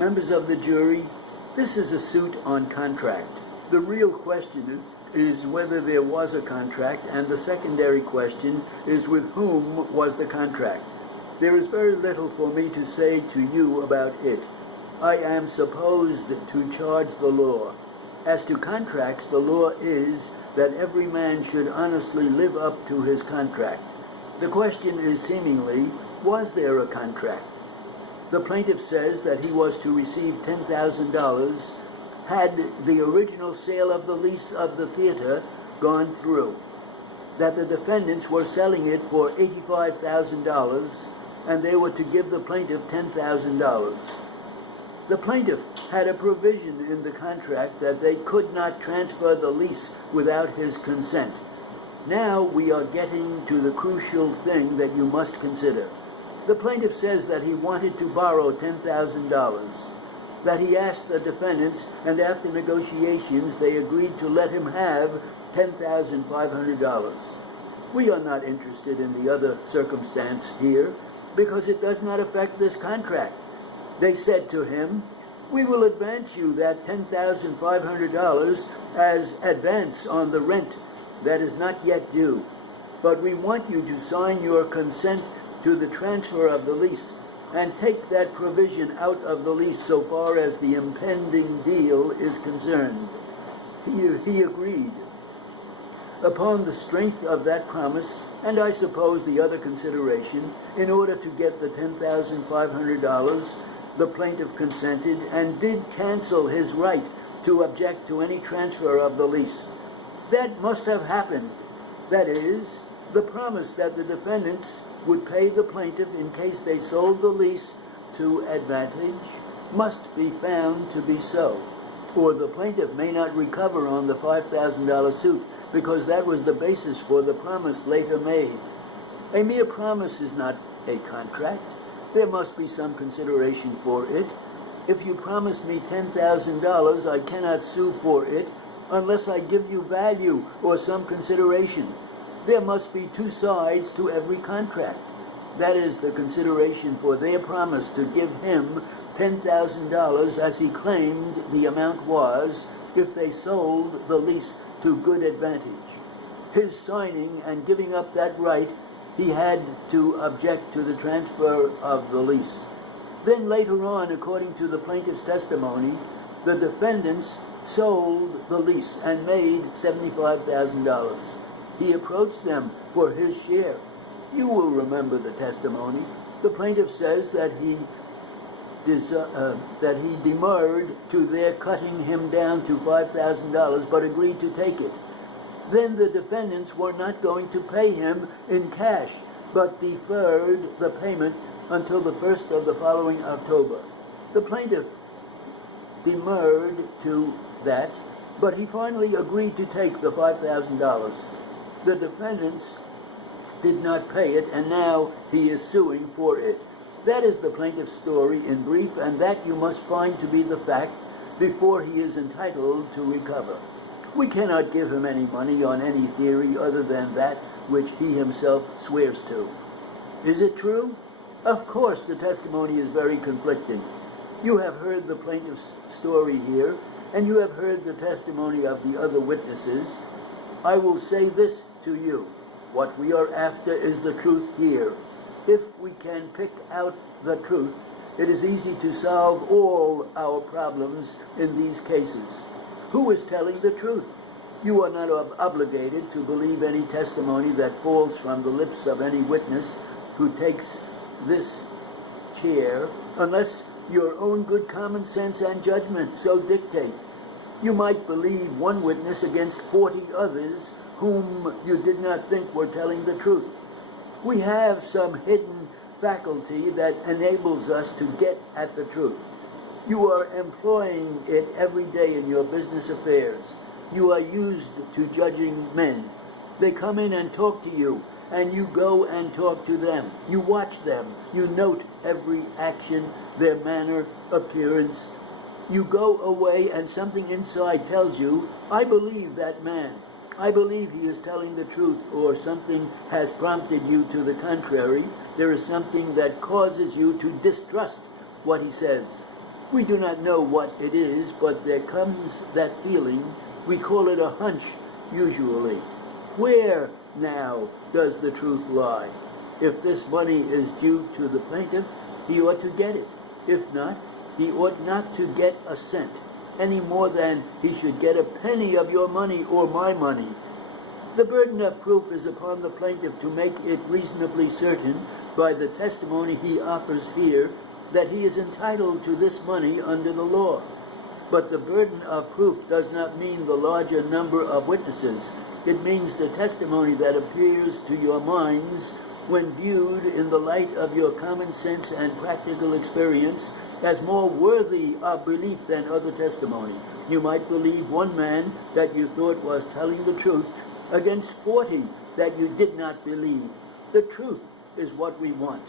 Members of the jury, this is a suit on contract. The real question is whether there was a contract, and the secondary question is with whom was the contract. There is very little for me to say to you about it. I am supposed to charge the law. As to contracts, the law is that every man should honestly live up to his contract. The question is seemingly, was there a contract? The plaintiff says that he was to receive $10,000 had the original sale of the lease of the theater gone through, that the defendants were selling it for $85,000 and they were to give the plaintiff $10,000. The plaintiff had a provision in the contract that they could not transfer the lease without his consent. Now we are getting to the crucial thing that you must consider. The plaintiff says that he wanted to borrow $10,000, that he asked the defendants, and after negotiations they agreed to let him have $10,500. We are not interested in the other circumstance here because it does not affect this contract. They said to him, "We will advance you that $10,500 as advance on the rent that is not yet due, but we want you to sign your consent to the transfer of the lease and take that provision out of the lease so far as the impending deal is concerned." He agreed. Upon the strength of that promise, and I suppose the other consideration, in order to get the $10,500, the plaintiff consented and did cancel his right to object to any transfer of the lease. That must have happened. That is, the promise that the defendants would pay the plaintiff in case they sold the lease to advantage must be found to be so, or the plaintiff may not recover on the $5,000 suit because that was the basis for the promise later made. A mere promise is not a contract. There must be some consideration for it. If you promise me $10,000, I cannot sue for it unless I give you value or some consideration. There must be two sides to every contract. That is the consideration for their promise to give him $10,000 as he claimed the amount was if they sold the lease to good advantage. His signing and giving up that right, he had to object to the transfer of the lease. Then later on, according to the plaintiff's testimony, the defendants sold the lease and made $75,000. He approached them for his share. You will remember the testimony. The plaintiff says that he demurred to their cutting him down to $5,000, but agreed to take it. Then the defendants were not going to pay him in cash, but deferred the payment until the 1st of the following October. The plaintiff demurred to that, but he finally agreed to take the $5,000. The defendants did not pay it, and now he is suing for it. That is the plaintiff's story in brief, and that you must find to be the fact before he is entitled to recover. We cannot give him any money on any theory other than that which he himself swears to. Is it true? Of course, the testimony is very conflicting. You have heard the plaintiff's story here, and you have heard the testimony of the other witnesses. I will say this to you. What we are after is the truth here. If we can pick out the truth, it is easy to solve all our problems in these cases. Who is telling the truth? You are not obligated to believe any testimony that falls from the lips of any witness who takes this chair, unless your own good common sense and judgment so dictate. You might believe one witness against 40 others whom you did not think were telling the truth. We have some hidden faculty that enables us to get at the truth. You are employing it every day in your business affairs. You are used to judging men. They come in and talk to you, and you go and talk to them. You watch them. You note every action, their manner, appearance. You go away and something inside tells you, I believe that man. I believe he is telling the truth, or something has prompted you to the contrary. There is something that causes you to distrust what he says. We do not know what it is, but there comes that feeling. We call it a hunch, usually. Where, now, does the truth lie? If this money is due to the plaintiff, he ought to get it. If not, he ought not to get a cent, any more than he should get a penny of your money or my money. The burden of proof is upon the plaintiff to make it reasonably certain, by the testimony he offers here, that he is entitled to this money under the law. But the burden of proof does not mean the larger number of witnesses. It means the testimony that appears to your minds when viewed in the light of your common sense and practical experience as more worthy of belief than other testimony. You might believe one man that you thought was telling the truth against 40 that you did not believe. The truth is what we want.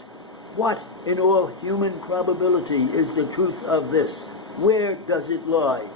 What, in all human probability, is the truth of this? Where does it lie?